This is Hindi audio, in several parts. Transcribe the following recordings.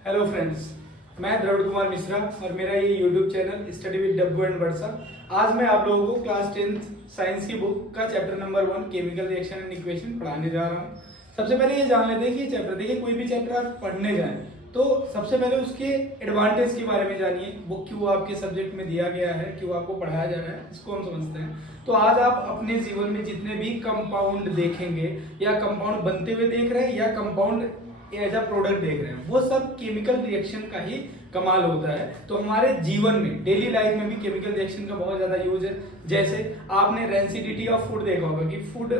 हेलो फ्रेंड्स, मैं द्रविड़ कुमार मिश्रा और मेरा ये YouTube channel study with Dabbu and Varsha. आज मैं आप लोगों को क्लास 10th साइंस की बुक का chapter number 1 chemical reaction and equation पढ़ाने जा रहा हूँ। सबसे पहले ये जान लेते हैं कि ये चैप्टर, देखिए कोई भी चैप्टर आप पढ़ने जाएं तो सबसे पहले उसके एडवांटेज के बारे में जानिए। वो क्यों आपके सब्जेक्ट में दिया गया है, क्यों आपको पढ़ाया जा रहा है, इसको हम समझते हैं। तो आज आप अपने जीवन में जितने भी कंपाउंड देखेंगे या कंपाउंड बनते हुए देख रहे हैं या कंपाउंड एज अ प्रोडक्ट देख रहे हैं, वो सब केमिकल रिएक्शन का ही कमाल होता है। तो हमारे जीवन में डेली लाइफ में भी केमिकल रिएक्शन का बहुत ज्यादा यूज है। जैसे आपने रेंसिडिटी ऑफ फूड देखा होगा कि फूड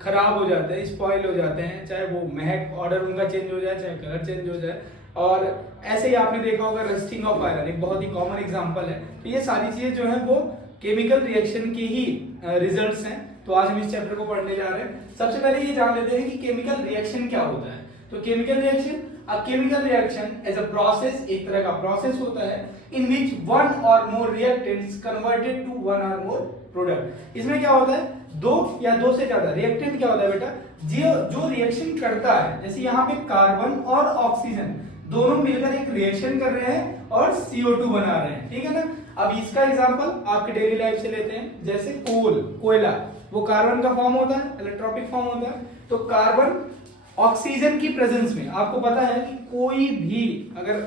खराब हो जाते हैं, स्पॉइल हो जाते हैं, चाहे वो महक ऑर्डर उनका चेंज हो जाए, चाहे कलर चेंज हो जाए। और ऐसे ही आपने देखा होगा रस्टिंग ऑफ आयरन, एक बहुत ही कॉमन एग्जांपल है। तो ये सारी चीजें जो है वो केमिकल रिएक्शन के ही रिजल्ट्स हैं। तो आज हम इस चैप्टर को पढ़ने जा रहे हैं। सबसे पहले ये जान लेते हैं कि केमिकल रिएक्शन क्या होता है। तो chemical reaction, a chemical reaction as a process, एक तरह का प्रोसेस होता है इन विच वन और more reactants converted to one और मोर प्रोडक्ट। इसमें क्या होता है, दो या दो से ज्यादा रिएक्टेंट क्या होता है बेटा, जो रिएक्शन करता है। जैसे यहाँ पे कार्बन और ऑक्सीजन दोनों मिलकर एक रिएक्शन कर रहे हैं और CO2 बना रहे हैं, ठीक है ना। अब इसका एग्जांपल आपके डेली लाइफ से लेते हैं। जैसे कोयला, वो कार्बन का फॉर्म होता है, इलेक्ट्रोपिक फॉर्म होता है। तो कार्बन ऑक्सीजन की प्रेजेंस में, आपको पता है कि कोई भी अगर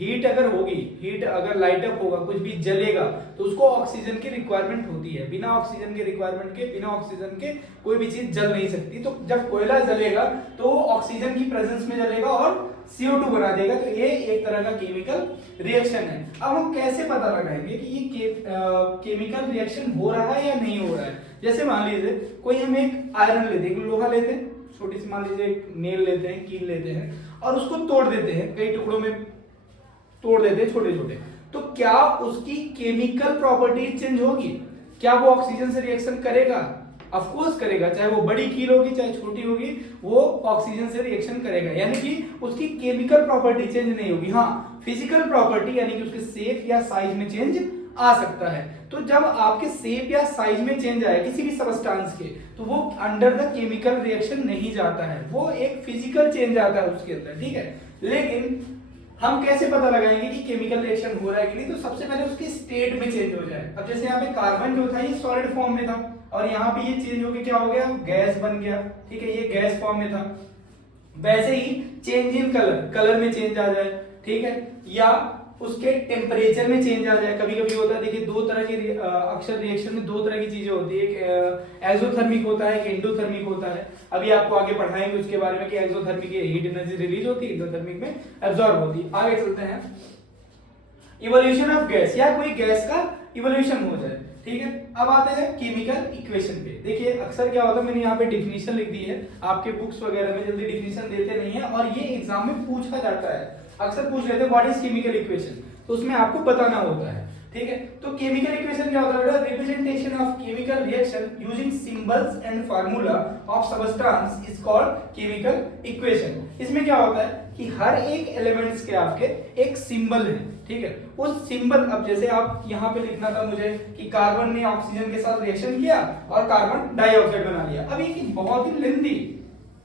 हीट अगर होगी, हीट अगर लाइट अप होगा, कुछ भी जलेगा तो उसको ऑक्सीजन की रिक्वायरमेंट होती है। बिना ऑक्सीजन के रिक्वायरमेंट के, बिना ऑक्सीजन के कोई भी चीज जल नहीं सकती। तो जब कोयला जलेगा तो वो ऑक्सीजन की प्रेजेंस में जलेगा और CO2 बना देगा। तो ये एक तरह का केमिकल रिएक्शन है। अब हम कैसे पता लगाएंगे कि ये केमिकल रिएक्शन हो रहा है या नहीं हो रहा है। जैसे मान लीजिए कोई हम एक आयरन लेते हैं, लोहा लेते हैं, छोटी सी मान लीजिए एक नेल लेते हैं, कील लेते हैं और उसको तोड़ देते हैं, कई टुकड़ों में तोड़ देते हैं छोटे छोटे। तो क्या उसकी केमिकल प्रॉपर्टी चेंज होगी? क्या वो ऑक्सीजन से रिएक्शन करेगा? ऑफ कोर्स करेगा। चाहे वो बड़ी कील होगी चाहे छोटी होगी, वो ऑक्सीजन से रिएक्शन करेगा। यानी कि उसकी केमिकल प्रॉपर्टी चेंज नहीं होगी। हाँ, फिजिकल प्रॉपर्टी यानी कि उसके शेप या साइज में चेंज आ सकता है। तो जब आपके शेप या साइज में चेंज आए किसी भी सब्सटेंस के, तो वो अंडर द केमिकल रिएक्शन नहीं जाता है, वो एक फिजिकल चेंज आता है उसके अंदर, ठीक है। लेकिन हम कैसे पता लगाएंगे कि केमिकल रिएक्शन हो रहा है कि नहीं? तो सबसे पहले उसकी स्टेट में चेंज हो जाए। अब जैसे यहाँ पे कार्बन जो था ये सॉलिड फॉर्म में था और यहाँ पे ये चेंज होके क्या हो गया, गैस बन गया, ठीक है, ये गैस फॉर्म में था। वैसे ही चेंज इन कलर में चेंज आ जाए, ठीक है, या उसके टेम्परेचर में चेंज आ जाए। कभी कभी होता है, देखिए दो तरह की अक्सर रिएक्शन में दो तरह की चीजें होती है, एक एक्सोथर्मिक होता है, एक एंडोथर्मिक होता है। अभी आपको आगे पढ़ाएंगे उसके बारे में कि एक्सोथर्मिक में हीट एनर्जी रिलीज होती है, एंडोथर्मिक में एब्जॉर्ब होती है। आगे चलते हैं। इवोल्यूशन ऑफ गैस, या कोई गैस का इवोल्यूशन हो जाए, ठीक है। अब आते हैं केमिकल इक्वेशन पे। देखिए अक्सर क्या होता है, मैंने यहाँ पे डिफिनीशन लिख दी है, आपके बुक्स वगैरह में जल्दी डिफिनीशन देते नहीं है और ये एग्जाम में पूछा जाता है। अक्सर पूछ लेते हैं व्हाट इज केमिकल इक्वेशन, तो उसमें आपको बताना होता है, ठीक है। तो केमिकल इक्वेशन क्या होता है? Representation of chemical reaction using symbols and formula of substance is called chemical equation. इसमें क्या होता है कि हर एक एलिमेंट्स के आपके एक सिंबल है, ठीक है। उस सिंबल, अब जैसे आप यहाँ पे लिखना था मुझे कि कार्बन ने ऑक्सीजन के साथ रिएक्शन किया और कार्बन डाइऑक्साइड बना लिया। अब ये बहुत ही लेंथी,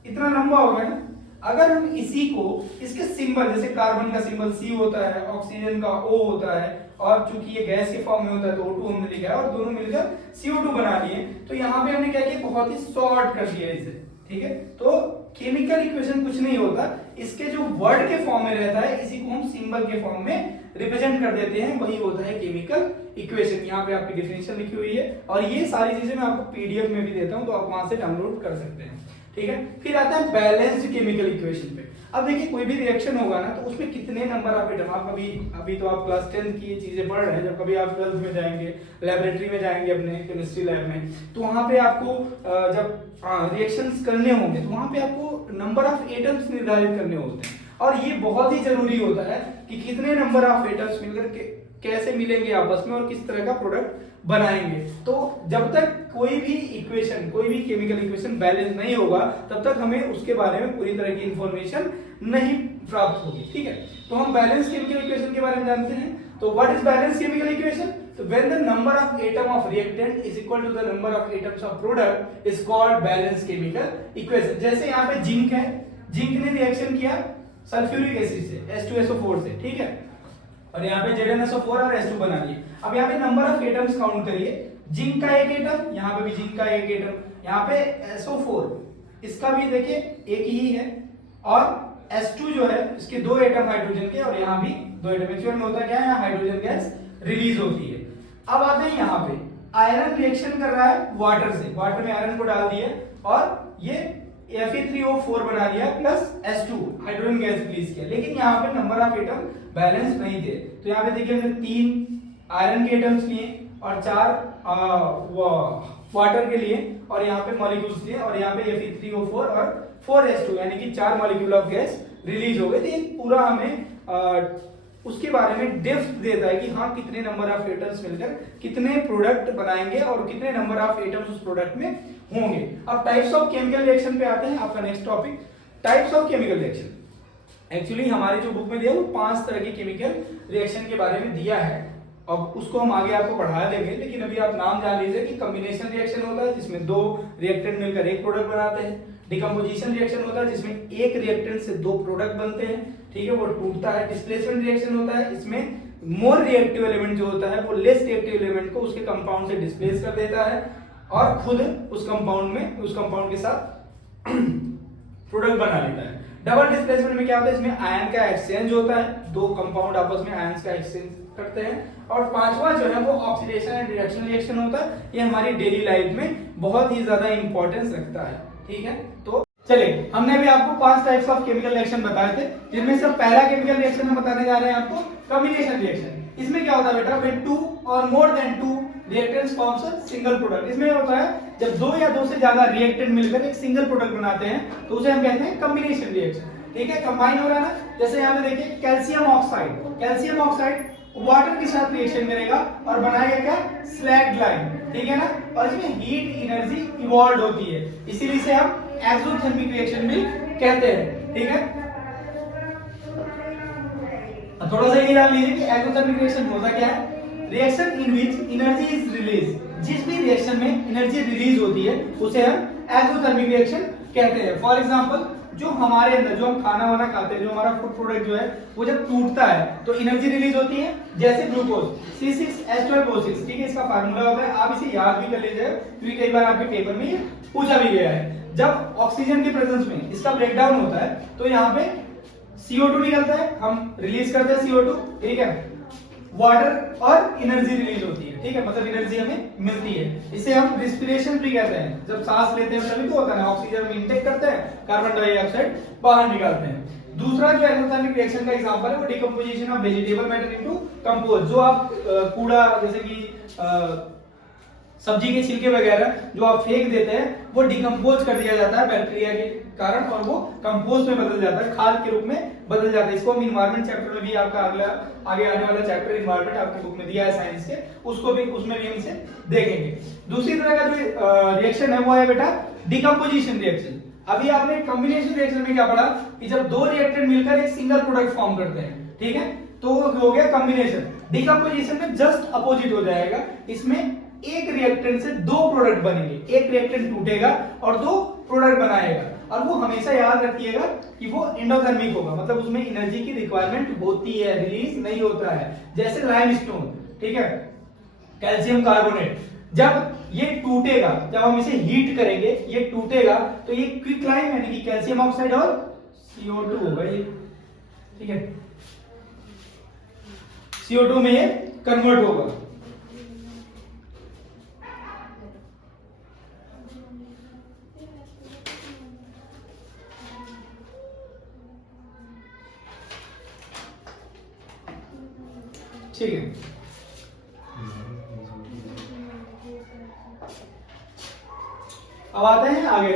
इतना लंबा हो गया ना। अगर हम इसी को, इसके सिंबल, जैसे कार्बन का सिंबल C होता है, ऑक्सीजन का O होता है, और चूंकि ये गैस के फॉर्म में होता है तो O2 हमने लिखा है और दोनों मिलकर CO2 बना लिए। तो यहाँ पे हमने क्या किया, बहुत ही शॉर्ट कर दिया इसे, ठीक है। तो केमिकल इक्वेशन कुछ नहीं होता, इसके जो वर्ड के फॉर्म में रहता है इसी को हम सिंबल के फॉर्म में रिप्रेजेंट कर देते हैं, वही होता है केमिकल इक्वेशन। यहाँ पे आपकी डेफिनेशन लिखी हुई है और ये सारी चीजें मैं आपको PDF में भी देता हूँ, तो आप वहां से डाउनलोड कर सकते हैं, ठीक है। फिर आता है बैलेंस्ड केमिकल इक्वेशन पे। अब देखिए कोई भी रिएक्शन होगा ना तो उसमें कितने नंबर ऑफ एटम, आप अभी तो आप क्लास 10 की ये चीजें पढ़ रहे हैं, जब कभी आप 12th में जाएंगे, लेबोरेटरी में जाएंगे अपने केमिस्ट्री लैब में, तो वहां पे आपको जब रिएक्शंस करने होंगे तो वहां पे आपको नंबर ऑफ एटम्स निर्धारित करने होते हैं। और ये बहुत ही जरूरी होता है कि कितने नंबर ऑफ एटम्स मिलकर के कैसे मिलेंगे आपस में और किस तरह का प्रोडक्ट बनाएंगे। तो जब तक कोई भी इक्वेशन, कोई भी केमिकल इक्वेशन बैलेंस नहीं होगा तब तक हमें उसके बारे में पूरी तरह की इंफॉर्मेशन नहीं प्राप्त होगी, ठीक है। तो हम बैलेंस केमिकल इक्वेशन के बारे में जानते हैं। तो what is balance chemical equation? तो when the number of atom of reactant is equal to the number of atoms of product is called balanced chemical equation। जैसे यहाँ पे जिंक है, जिंक ने रिएक्शन किया सल्फ्यूरिक एसिड से H2SO4 से, ठीक है। और यहाँ पे ZnSO4 और H2 बना दिए। अब यहाँ पे नंबर ऑफ एटम्स काउंट करिए, जिंक का एक एटम, यहाँ पे भी जिंक का एक एटम, यहाँ पे SO4 इसका भी देखिए एक ही है, और H2 जो है इसके दो एटम हाइड्रोजन के, और यहाँ भी दो एटम। एक्चुअल में होता क्या है, यहाँ हाइड्रोजन गैस रिलीज होती है। अब आते हैं यहाँ पे, आयरन रिएक्शन कर रहा है वाटर से, वाटर में आयरन को डाल दिया और ये Fe3O4 बना दिया plus H2 hydrogen gas release किया, लेकिन यहाँ पे नंबर ऑफ एटम बैलेंस नहीं थे। तो यहाँ पे देखिए हमने 3 आयरन के एटम्स लिए और 4 वाटर के लिए, और यहाँ पे मॉलिक्यूल्स लिए, और यहाँ पे Fe3O4 और 4H2 यानी कि 4 मॉलिक्यूल ऑफ गैस रिलीज हो गए। तो ये पूरा हमें उसके बारे में डेप्थ देता है कि हाँ कितने नंबर ऑफ एटम्स मिलकर कितने प्रोडक्ट बनाएंगे और कितने नंबर ऑफ एटम्स उस प्रोडक्ट में होंगे। अब टाइप्स ऑफ केमिकल रिएक्शन पे आते हैं, आपका next topic types of chemical reaction. Actually हमारी जो बुक में दिया वो 5 तरह के केमिकल रिएक्शन के बारे में दिया है, अब उसको हम आगे आपको पढ़ा देंगे, लेकिन अभी आप नाम जान लीजिए कि कॉम्बिनेशन रिएक्शन होता है जिसमें 2 रिएक्टेंट मिलकर एक प्रोडक्ट बनाते हैं। डिकम्पोजिशन रिएक्शन होता है जिसमें एक रिएक्टेंट से 2 प्रोडक्ट बनते हैं, ठीक है, वो टूटता है। डिस्प्लेसमेंट रिएक्शन होता है, इसमें मोर रिएक्टिव एलिमेंट जो होता है वो लेस रिएक्टिव एलिमेंट को उसके कंपाउंड से डिस्प्लेस कर देता है और खुद उस कंपाउंड के साथ प्रोडक्ट बना लेता है। डबल डिस्प्लेसमेंट में क्या होता है, इसमें आयन का एक्सचेंज होता है, 2 कंपाउंड आपस में आयंस का एक्सचेंज करते हैं। और 5वां जो है वो ऑक्सीडेशन एंड रिडक्शन रिएक्शन होता है, ये हमारी डेली लाइफ में बहुत ही ज्यादा इंपॉर्टेंस रखता है, ठीक है। तो चलिए, हमने भी आपको 5 टाइप्स ऑफ केमिकल रिएक्शन बताए थे, जिनमें से पहला केमिकल रिएक्शन हम बताने जा रहे हैं आपको कॉम्बिनेशन रिएक्शन। इसमें क्या होता है बेटा, when 2 or more than 2 reactants forms a single product। इसमें होता है जब 2 या 2 से ज्यादा रिएक्टेंट मिलकर एक सिंगल प्रोडक्ट बनाते हैं तो उसे हम कहते हैं कॉम्बिनेशन रिएक्शन, ठीक है। कंबाइन हो रहा है ना, जैसे यहाँ पे देखिए कैल्शियम ऑक्साइड वाटर के साथ रिएक्शन करेगा और बनाएगा क्या, स्लैग लाइन, ठीक है ना, और इसमें हीट एनर्जी इवॉल्व होती है, इसीलिए इसे हम एक्सोथर्मिक रिएक्शन भी कहते हैं, ठीक है। थोड़ा सा ये जान लीजिए कि एक्सोथर्मिक रिएक्शन होता क्या है, reaction in which energy is release, जिस भी रिएक्शन में एनर्जी रिलीज होती है उसे हम एक्सोथर्मिक रिएक्शन कहते हैं। फॉर एग्जांपल, जो हमारे अंदर जो हम खाना वाना खाते हैं, जो हमारा फूड प्रोडक्ट जो है वो जब टूटता है तो एनर्जी रिलीज होती है, जैसे ग्लूकोज C6H12O6, ठीक है, इसका फार्मूला होता है, आप इसे याद भी कर लीजिए क्योंकि कई बार आपके पेपर में ये पूछा भी गया है। जब ऑक्सीजन के प्रेजेंस में इसका ब्रेकडाउन होता है तो यहाँ पे CO2 निकलता है, हम रिलीज करते हैं CO2, ठीक है, वाटर और एनर्जी रिलीज होती है, ठीक है, मतलब एनर्जी हमें मिलती है। इसे हम रिस्पिरेशन भी कहते हैं, जब सांस लेते हैं तभी तो होता है ना, ऑक्सीजन हम इनटेक करते हैं, कार्बन डाइऑक्साइड बाहर निकालते हैं। दूसरा जो एक्सोथर्मिक रिएक्शन का एग्जांपल है वो decomposition of vegetable matter into compost. जो आप कूड़ा जैसे कि सब्जी के छिलके वगैरह जो आप फेंक देते हैं वो डिकम्पोज कर दिया जाता है बैक्टीरिया के कारण, और वो कंपोस्ट में बदल जाता है, खाद के रूप में बदल जाता है। इसको हम इन्वायरमेंट चैप्टर में भी, आपका आगे आने वाला चैप्टर इन्वायरमेंट आपकी बुक में दिया है साइंस के, उसमें भी हम इसे देखेंगे। दूसरी तरह का जो रिएक्शन है वो है बेटा डिकम्पोजिशन रिएक्शन। अभी आपने कॉम्बिनेशन रिएक्शन में क्या पढ़ा कि जब 2 रिएक्टेंट मिलकर एक सिंगल प्रोडक्ट फॉर्म करते हैं, ठीक है, तो हो गया कॉम्बिनेशन। डिकम्पोजिशन में जस्ट अपोजिट हो जाएगा, इसमें एक रिएक्टेंट से 2 प्रोडक्ट बनेंगे, एक रिएक्टेंट टूटेगा और 2 प्रोडक्ट बनाएगा, और वो हमेशा याद रखिएगा कि वो एंडोथर्मिक होगा, मतलब उसमें एनर्जी की रिक्वायरमेंट होती है, रिलीज नहीं होता है। जैसे लाइमस्टोन, ठीक है, कैल्शियम कार्बोनेट, जब ये टूटेगा, जब हम इसे हीट करेंगे ये टूटेगा तो ये क्विकलाइम यानी कि कैल्शियम ऑक्साइड और CO2 होगा ये, ठीक है, CO2 में ये कन्वर्ट होगा। ठीक है, अब आते हैं आगे।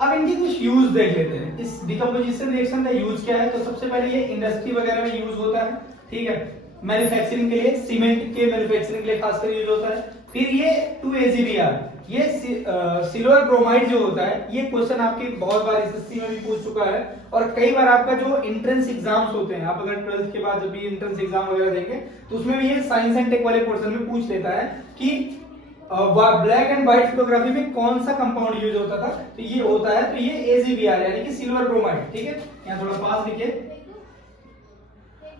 अब इनके कुछ यूज देख लेते हैं। इस डिकम्पोजिशन रिएक्शन का यूज क्या है, तो सबसे पहले ये इंडस्ट्री वगैरह में यूज होता है, ठीक है, मैन्युफैक्चरिंग के लिए, सीमेंट के मैन्युफैक्चरिंग के लिए खासकर यूज होता है। फिर ये 2AgBr, ये सिल्वर ब्रोमाइड जो होता है, ये क्वेश्चन आपके बहुत बार एसएससी में भी पूछ चुका है, और कई बार आपका जो एंट्रेंस एग्जाम्स होते हैं, आप अगर 12th के बाद जब भी एंट्रेंस एग्जाम वगैरह देंगे तो उसमें भी ये साइंस एंड टेक वाले पोर्शन में पूछ लेता है कि ब्लैक एंड व्हाइट फोटोग्राफी में कौन सा कंपाउंड यूज होता था, तो ये होता है, तो ये AgBr यानी कि सिल्वर ब्रोमाइड। ठीक है, यहाँ थोड़ा पास लिखिए।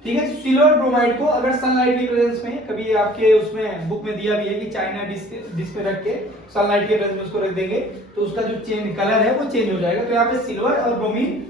ठीक है, सिल्वर ब्रोमाइड को अगर सनलाइट की प्रेजेंस में, कभी आपके उसमें बुक में दिया भी है कि चाइना डिस्क पे रख के सनलाइट के प्रेजेंस में उसको रख देंगे तो उसका जो चेंज कलर है वो चेंज हो जाएगा। तो यहाँ पे सिल्वर और ब्रोमीन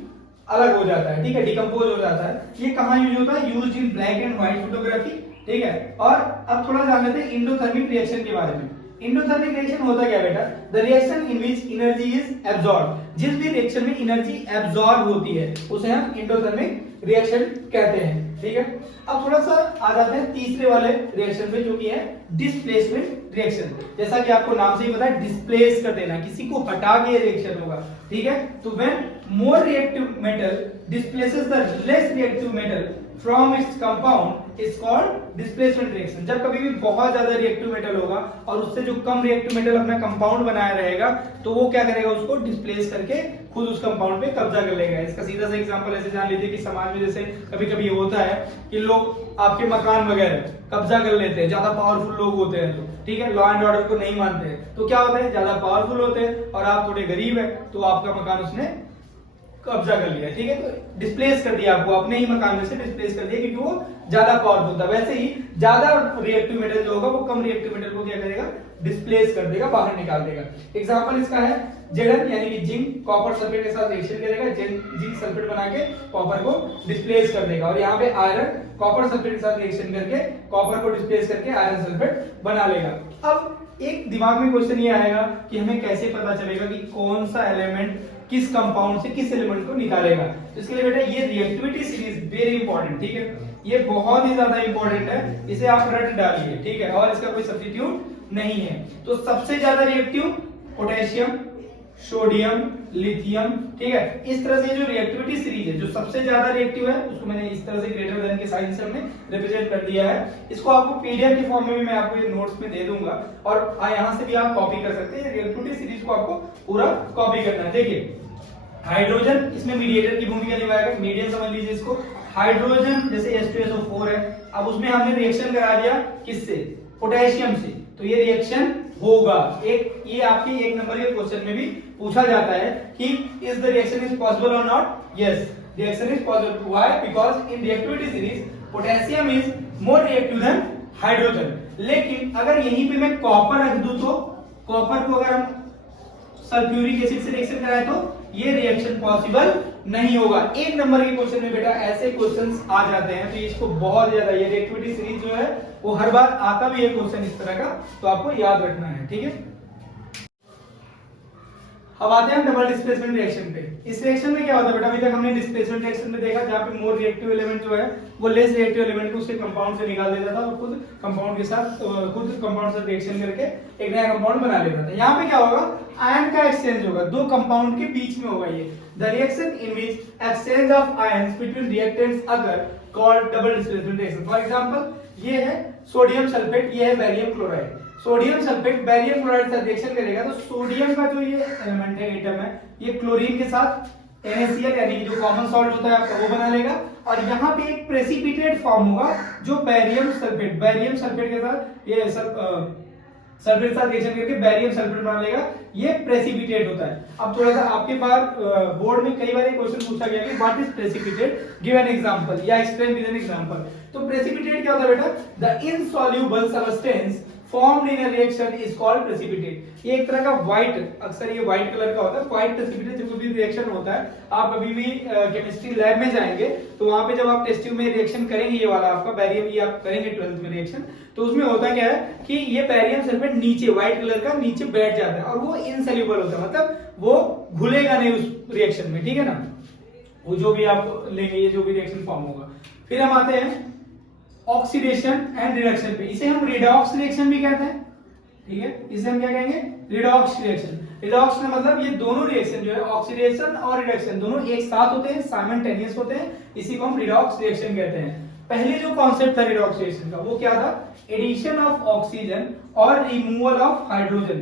अलग हो जाता है। ठीक है, डिकम्पोज हो जाता है। ये कहाँ यूज होता है? Use in black and white photography. ठीक है, और अब थोड़ा जान लेते हैं इंडोथर्मिक रिएक्शन के बारे में। इंडोथर्मिक रिएक्शन होता क्या बेटा? The reaction in which energy is absorb, जिस भी रिएक्शन में एनर्जी एब्सॉर्ब होती है उसे हम इंडोथर्मिक रिएक्शन कहते हैं। ठीक है, अब थोड़ा सा आ जाते हैं तीसरे वाले रिएक्शन पे, जो कि है डिस्प्लेसमेंट रिएक्शन। जैसा कि आपको नाम से ही पता है, डिस्प्लेस कर देना, किसी को हटा के रिएक्शन होगा। ठीक है, तो when more reactive metal displaces the less reactive metal from its compound is called displacement reaction. जब कभी भी बहुत ज्यादा रिएक्टिव मेटल होगा और उससे जो कम रिएक्टिव मेटल अपना कंपाउंड बनाया रहेगा तो वो क्या करेगा? उसको डिस्प्लेस करके खुद उस कंपाउंड पे कब्जा कर लेगा। इसका सीधा सा एग्जांपल ऐसे जान लीजिए कि समाज में जैसे कभी कभी होता है कि लोग आपके मकान वगैरह कब्जा कर लेते हैं, ज्यादा पावरफुल लोग होते हैं तो, ठीक है, लॉ एंड ऑर्डर को नहीं मानते हैं, तो क्या होता है, ज्यादा पावरफुल होते हैं और आप थोड़े गरीब है तो आपका मकान उसने कब्जा कर लिया। ठीक है, तो डिस्प्लेस कर दिया, आपको अपने ही मकान में से डिस्प्लेस कर दिया क्योंकि वो ज्यादा पावरफुल था। वैसे ही ज्यादा रिएक्टिव मेटल जो होगा वो कम रिएक्टिव मेटल को क्या करेगा? डिस्प्लेस कर देगा, बाहर निकाल देगा। एग्जांपल इसका है Zn यानी कि जिंक कॉपर सल्फेट के साथ रिएक्शन करेगा, जिंक सल्फेट बना के कॉपर को डिस्प्लेस कर देगा। और यहाँ पे आयरन कॉपर सल्फेट के साथ रिएक्शन करके कॉपर को डिस्प्लेस करके आयरन सल्फेट बना लेगा। अब एक दिमाग में क्वेश्चन ये आएगा कि हमें कैसे पता चलेगा कि कौन सा एलिमेंट किस कंपाउंड से किस एलिमेंट को निकालेगा? तो इसके लिए बेटा ये रिएक्टिविटी सीरीज वेरी इंपॉर्टेंट। ठीक है, ये बहुत ही ज्यादा इंपॉर्टेंट है, इसे आप रट डालिए। ठीक है, और इसका कोई सब्स्टिट्यूट नहीं है। तो सबसे ज्यादा रिएक्टिव पोटेशियम, सोडियम, लिथियम। ठीक है, इस तरह से जो रिएक्टिविटी सीरीज है, जो सबसे ज्यादा रिएक्टिव है उसको मैंने इस तरह से ग्रेटर देन के साइन से हमने रिप्रेजेंट कर दिया है। इसको आपको पीडीएफ के फॉर्म में भी मैं आपको ये नोट्स में दे दूंगा और यहां से भी आप कॉपी कर सकते हैं। रिएक्टिविटी सीरीज को आपको पूरा कॉपी करना है। देखिए, हाइड्रोजन इसमें मीडिएटर की भूमिका निभाएगा। मीडियम समझ लीजिए इसको। हाइड्रोजन जैसे H2SO4 है, अब उसमें हमने रिएक्शन करा दिया किससे? पोटेशियम से, तो ये रिएक्शन होगा। एक ये आपके 1 नंबर के क्वेश्चन में भी पूछा जाता है कि is the reaction is possible और not? Yes, reaction is possible. Why? Because in reactivity series potassium is more reactive than hydrogen. लेकिन अगर यहीं पे मैं कॉपर रख दूं तो कॉपर को अगर हम सल्फ्यूरिक एसिड से रिएक्शन कराए तो ये रिएक्शन पॉसिबल नहीं होगा। 1 नंबर के क्वेश्चन में बेटा ऐसे क्वेश्चंस आ जाते हैं, तो इसको बहुत ज्यादा, ये रिएक्टिविटी सीरीज जो है वो हर बार आता भी है क्वेश्चन इस तरह का, तो आपको याद रखना है। ठीक है, अब आते हैं डबल डिस्प्लेसमेंट रिएक्शन पे। इस रिएक्शन में क्या होता है बेटा? अभी तक हमने डिस्प्लेसमेंट रिएक्शन में देखा जहाँ पे मोर रिएक्टिव एलिमेंट जो है वो लेस रिएक्टिव एलिमेंट को उसके कंपाउंड से निकाल देता था और खुद कंपाउंड के साथ खुद कंपाउंड से रिएक्शन करके एक नया कंपाउंड बना लेता था। यहाँ पे क्या होगा? आयन का एक्सचेंज होगा, 2 कंपाउंड के बीच में होगा ये। The reaction in which exchange of ions between reactants are called double displacement reaction. For example, ये है सोडियम सल्फेट, ये है barium chloride. Sodium sulphate barium chloride से रिएक्शन करेगा तो सोडियम का जो ये एलिमेंट है, एटम है, ये क्लोरीन के साथ NaCl यानी कि जो कॉमन सॉल्ट होता है आपका वो बना लेगा और यहाँ पे एक प्रेसिपिटेट फॉर्म होगा जो बैरियम सल्फेट के साथ ये सल्फेट के साथ रिएक्शन करके बैरियम सल्फेट बना लेगा। ये प्रेसिपिटेट होता है। अब थोड़ा सा आपके पास बोर्ड में कई बार क्वेश्चन पूछा गया कि what is precipitate, give an example या एक्सप्लेन विद एन एग्जांपल। तो प्रेसिपिटेट क्या होता है बेटा? The insoluble substance formed in a reaction is called precipitate। ये एक तरह का व्हाइट, अक्सर ये व्हाइट कलर का होता है। व्हाइट प्रेसिपिटेट जब भी रिएक्शन होता है, आप कभी भी केमिस्ट्री लैब में जाएंगे तो वहां पे जब आप टेस्ट ट्यूब में रिएक्शन करेंगे, ये वाला आपका बैरियम, ये आप करेंगे 12th में रिएक्शन, तो उसमें होता क्या है कि ये बैरियम सल्फेट नीचे व्हाइट कलर का नीचे बैठ जाता है और वो इनसॉल्युबल होता है, मतलब वो घुलेगा नहीं उस रिएक्शन में। ठीक है ना, वो जो भी आप लेंगे, ये जो भी रिएक्शन फॉर्म होगा। फिर हम आते हैं ऑक्सीडेशन एंड रिडक्शन पे। इसे हम रिडॉक्स रिएक्शन भी कहते हैं। ठीक है, इसे हम क्या कहेंगे? Redox reaction. रिडॉक्स का मतलब ये दोनों रिएक्शन जो है, ऑक्सीडेशन और रिडक्शन, दोनों एक साथ होते हैं, साइमल्टेनियस होते हैं, इसी को हम रिडॉक्स रिएक्शन कहते हैं। पहले जो कॉन्सेप्ट था रिडॉक्स रिएक्शन का वो क्या था? एडिशन ऑफ ऑक्सीजन और रिमूवल ऑफ हाइड्रोजन।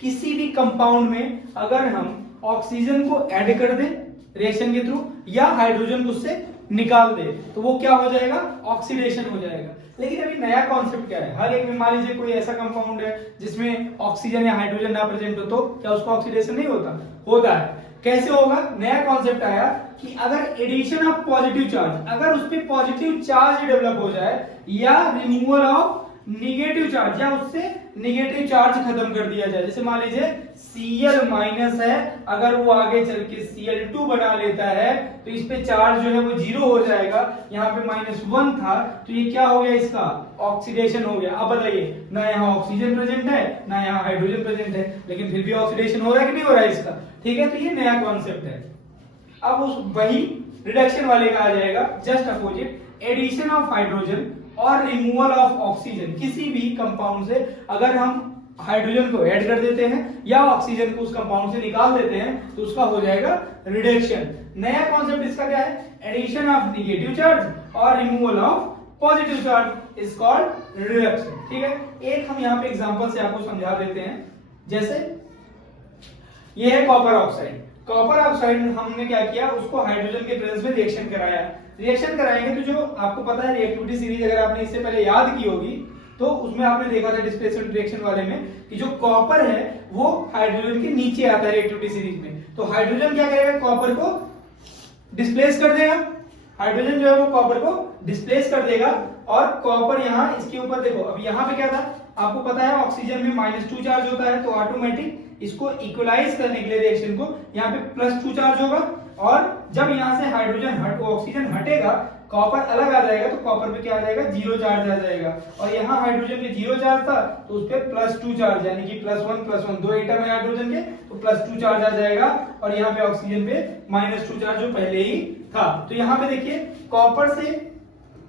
किसी भी कंपाउंड में अगर हम ऑक्सीजन को ऐड कर दें रिएक्शन के थ्रू, या हाइड्रोजन को उससे निकाल दे तो वो क्या हो जाएगा, ऑक्सीडेशन हो जाएगा। लेकिन अभी नया कॉन्सेप्ट क्या है, हर एक में मान लीजिए कोई ऐसा कंपाउंड है जिसमें ऑक्सीजन या हाइड्रोजन ना प्रेजेंट हो, तो क्या उसका ऑक्सीडेशन नहीं होता, होता है। कैसे होगा, नया कॉन्सेप्ट आया कि अगर एडिशन ऑफ पॉजिटिव चार्ज, अगर उस पर पॉजिटिव चार्ज डेवलप हो जाए, या रिमूवल ऑफ निगेटिव चार्ज, या उससे निगेटिव चार्ज खत्म कर दिया जाए। जैसे मान लीजिए Cl माइनस है, अगर वो आगे चल के Cl2 बना लेता है तो इस पे चार्ज जो है वो जीरो हो जाएगा, यहाँ पे -1 था तो ये क्या हो गया, इसका ऑक्सीडेशन हो गया। अब बताइए, ना यहाँ ऑक्सीजन प्रेजेंट है ना यहाँ हाइड्रोजन प्रेजेंट है, लेकिन फिर भी ऑक्सीडेशन हो रहा है कि नहीं हो रहा है इसका, ठीक है। तो ये नया कॉन्सेप्ट है। अब उस वही रिडक्शन वाले का आ जाएगा just opposite, addition of hydrogen और रिमूवल ऑफ ऑक्सीजन। किसी भी कंपाउंड से अगर हम हाइड्रोजन को ऐड कर देते हैं या ऑक्सीजन को उस कंपाउंड से निकाल देते हैं तो उसका हो जाएगा रिडक्शन। नया कॉन्सेप्ट इसका क्या है, एडिशन ऑफ निगेटिव चार्ज और removal of positive charge is called reduction, ठीक है। एक हम यहाँ पे एग्जांपल से आपको समझा देते हैं। जैसे ये है कॉपर ऑक्साइड, कॉपर ऑक्साइड हमने क्या किया, उसको हाइड्रोजन के प्रेजेंस में रिएक्शन कराया। रिएक्शन कराएंगे तो जो आपको पता है रिएक्टिविटी सीरीज अगर आपने इससे पहले याद की होगी तो उसमें आपने देखा था डिस्प्लेसमेंट रिएक्शन वाले में कि जो कॉपर है वो हाइड्रोजन के नीचे आता है रिएक्टिविटी सीरीज में। तो हाइड्रोजन क्या करेगा, कॉपर को डिस्प्लेस कर देगा, हाइड्रोजन जो है वो कॉपर को डिस्प्लेस कर देगा और कॉपर यहाँ इसके ऊपर देखो, अब यहाँ पे क्या था आपको पता है, ऑक्सीजन में -2 चार्ज होता है तो ऑटोमेटिक इसको इक्वलाइज करने के लिए रिएक्शन को यहाँ पे +2 चार्ज होगा, और जब यहाँ से हाइड्रोजन ऑक्सीजन हटेगा, कॉपर अलग आ जाएगा तो कॉपर पे क्या आ जाएगा, 0 चार्ज आ जाएगा। और यहाँ हाइड्रोजन पे 0 चार्ज था तो उस पर +2 चार्ज, यानी कि +1 दो एटम है हाइड्रोजन के तो +2 चार्ज आ जाएगा, और यहाँ पे ऑक्सीजन पे -2 चार्ज जो पहले ही था। तो यहाँ पे देखिए कॉपर से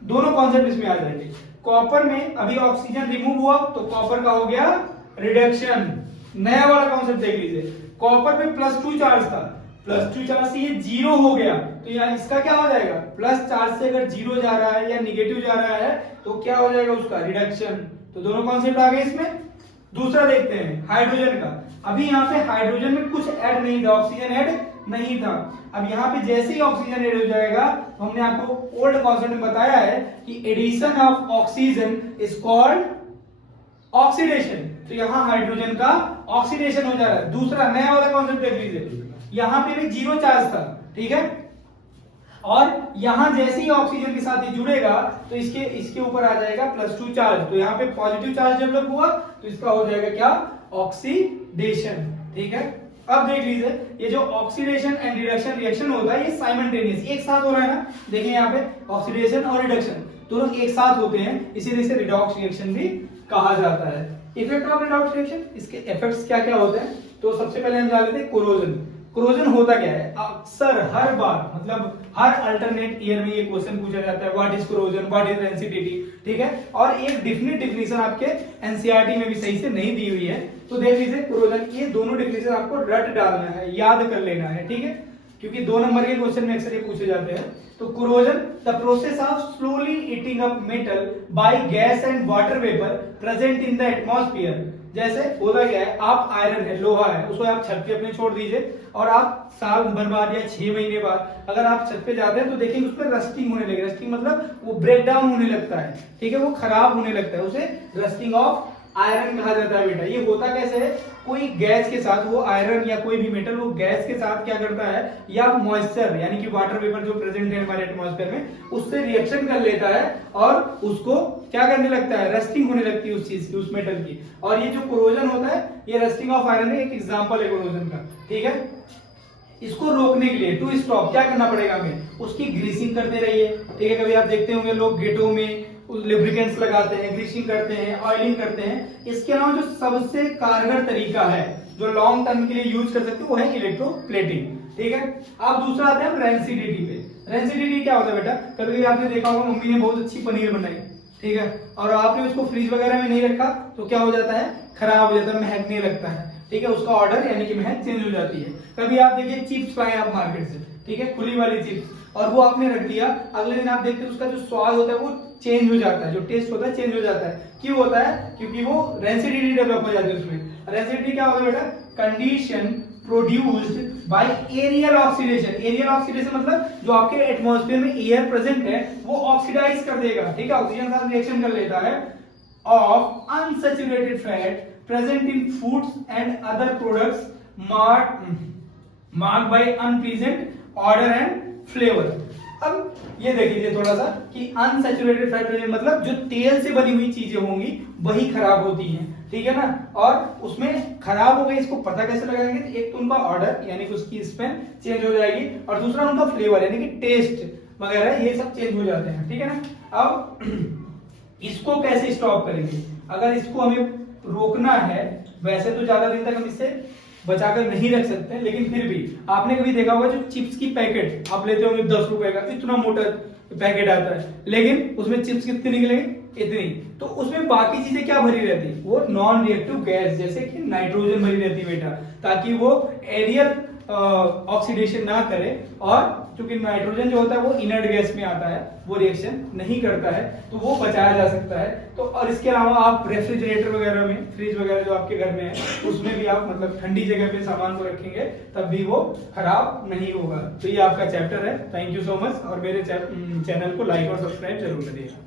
दोनों कॉन्सेप्ट इसमें आ जाएंगे। कॉपर में अभी ऑक्सीजन रिमूव हुआ तो कॉपर का हो गया रिडक्शन। नया वाला कॉन्सेप्ट देख लीजिए, कॉपर पे +2 चार्ज था, +2 चार्ज से ये 0 हो गया तो यहाँ इसका क्या हो जाएगा, प्लस चार्ज से अगर 0 जा रहा है या निगेटिव जा रहा है तो क्या हो जाएगा उसका रिडक्शन। तो दोनों कॉन्सेप्ट आ गए इसमें। दूसरा देखते हैं हाइड्रोजन का। अभी यहाँ पे हाइड्रोजन में कुछ ऐड नहीं था, ऑक्सीजन ऐड नहीं था। अब यहाँ पे जैसे ही ऑक्सीजन ऐड हो जाएगा तो हमने आपको ओल्ड कॉन्सेप्ट में बताया है कि addition of oxygen is called oxidation. तो यहाँ हाइड्रोजन का ऑक्सीडेशन हो जा रहा है। दूसरा नया वाला कॉन्सेप्ट देख लीजिए, यहाँ पे भी 0 चार्ज था, ठीक है, और यहां जैसे ही ऑक्सीजन के साथ ये जुड़ेगा तो इसके ऊपर आ जाएगा +2 चार्ज, तो यहाँ पे पॉजिटिव चार्ज डेवलप हुआ तो इसका हो जाएगा क्या, ऑक्सीडेशन, ठीक है। अब देख लीजिए ये जो ऑक्सीडेशन एंड रिडक्शन रिएक्शन होता है ये साइमल्टेनियस एक साथ हो रहा है ना। देखिए यहाँ पे ऑक्सीडेशन और रिडक्शन दोनों एक साथ होते हैं, इसीलिए इसे रिडॉक्स रिएक्शन भी कहा जाता है। इफेक्ट ऑफ रिडॉक्स रिएक्शन, इसके इफेक्ट्स क्या क्या होते हैं, तो सबसे पहले हम जान लेते हैं कोरोजन। कोरोजन होता क्या है, अक्सर हर बार मतलब हर अल्टरनेट ईयर में ये क्वेश्चन पूछा जाता है, what is corrosion, what is rancidity, ठीक है। और एक डेफिनेट डिफिनेशन आपके एनसीईआरटी में भी सही से नहीं दी हुई है, तो देख लीजिए कोरोजन, ये दोनों डिफिनेशन आपको रट डालना है, याद कर लेना है, ठीक है, क्योंकि 2 नंबर के क्वेश्चन में अक्सर ये पूछे जाते हैं। तो corrosion the process of slowly eating up metal by gas and water vapour present in the atmosphere. जैसे होता क्या है, आप आयरन है, लोहा है, उसको आप छत पे अपने छोड़ दीजिए और आप साल भर बाद या 6 महीने बाद अगर आप छत पे जाते हैं तो देखेंगे उस पर रस्टिंग होने लगेगी। रस्टिंग मतलब वो ब्रेक डाउन होने लगता है, ठीक है, वो खराब होने लगता है, उसे रस्टिंग ऑफ आयरन कहा जाता है बेटा। ये होता कैसे है, कोई गैस के साथ, वो आयरन या कोई भी मेटल वो गैस के साथ क्या करता है, या मॉइस्चर यानी कि वाटर वेपर जो प्रेजेंट है हमारे एटमॉस्फेयर में, उससे रिएक्शन कर लेता है और उसको क्या करने लगता है, रस्टिंग होने लगती है उस चीज की, उस मेटल की। और ये जो कोरोजन होता है ये रस्टिंग ऑफ आयरन है, एक एग्जांपल है कोरोजन का, ठीक है। इसको रोकने के लिए टू स्टॉप क्या करना पड़ेगा हमें, उसकी ग्रीसिंग करते रहिए, ठीक है। कभी आप देखते होंगे लोग गेटों में लुब्रिकेंट्स लगाते हैं, ग्रीसिंग करते हैं, ऑयलिंग करते हैं। इसके अलावा जो सबसे कारगर तरीका है जो लॉन्ग टर्म के लिए यूज कर सकते हो वो है इलेक्ट्रोप्लेटिंग, ठीक है। अब दूसरा आते हैं रेंसिडिटी पे। रेंसिडिटी क्या होता है बेटा, कभी आपने देखा होगा मम्मी ने बहुत अच्छी पनीर बनाई, ठीक है, और आपने उसको फ्रिज वगैरह में नहीं रखा तो क्या हो जाता है, खराब हो जाता है, महकने लगता है, ठीक है, उसका ऑर्डर यानी कि महक चेंज हो जाती है। कभी आप देखिए चिप्स लाए आप मार्केट से, ठीक है, खुली वाली चिप्स, और वो आपने रख दिया, अगले दिन आप देखते हैं उसका जो स्वाद होता है वो चेंज हो जाता है, जो टेस्ट होता है चेंज हो जाता है। क्यों होता है, क्योंकि वो रेंसिडिटी डेवलप हो जाती है उसमें। रेंसिडिटी क्या होता है बेटा, condition produced by aerial oxidation. Aerial oxidation मतलब जो आपके एटमॉस्फेयर में एयर प्रेजेंट है वो ऑक्सीडाइज कर देगा, ठीक है, ऑक्सीजन के साथ रिएक्शन कर लेता है, of unsaturated fat present in foods and other products marked by unpleasant order and flavour. अब ये देख लीजिए थोड़ा सा कि अनसैचुरेटेड फैट प्रेजेंट मतलब जो तेल से बनी हुई चीजें होंगी वही खराब होती हैं, ठीक है ना, और उसमें खराब हो गई इसको पता कैसे लगाएंगे, तो एक तो उनका ऑर्डर यानी कि उसकी स्मेल चेंज हो जाएगी और दूसरा उनका फ्लेवर यानी कि टेस्ट वगैरह ये सब चेंज हो जाते हैं, ठीक है ना। अब इसको कैसे स्टॉप करेंगे, अगर इसको हमें रोकना है, वैसे तो ज्यादा दिन तक हम इससे बचाकर नहीं रख सकते, लेकिन फिर भी आपने कभी देखा होगा जो चिप्स की पैकेट आप लेते होंगे 10 रुपए का, इतना मोटा पैकेट आता है, लेकिन उसमें चिप्स कितने निकलेंगे, इतनी, तो उसमें बाकी चीजें क्या भरी रहती, वो नॉन रिएक्टिव गैस जैसे कि नाइट्रोजन भरी रहती बेटा, ताकि वो एरियल ऑक्सीडेशन ना करे, और क्योंकि नाइट्रोजन जो होता है वो इनर्ट गैस में आता है, वो रिएक्शन नहीं करता है, तो वो बचाया जा सकता है। तो और इसके अलावा आप रेफ्रिजरेटर वगैरह में, फ्रिज वगैरह जो आपके घर में है उसमें भी आप मतलब ठंडी जगह पे सामान को रखेंगे तब भी वो खराब नहीं होगा। तो ये आपका चैप्टर है। थैंक यू सो मच, और मेरे चैनल को लाइक और सब्सक्राइब जरूर करिएगा।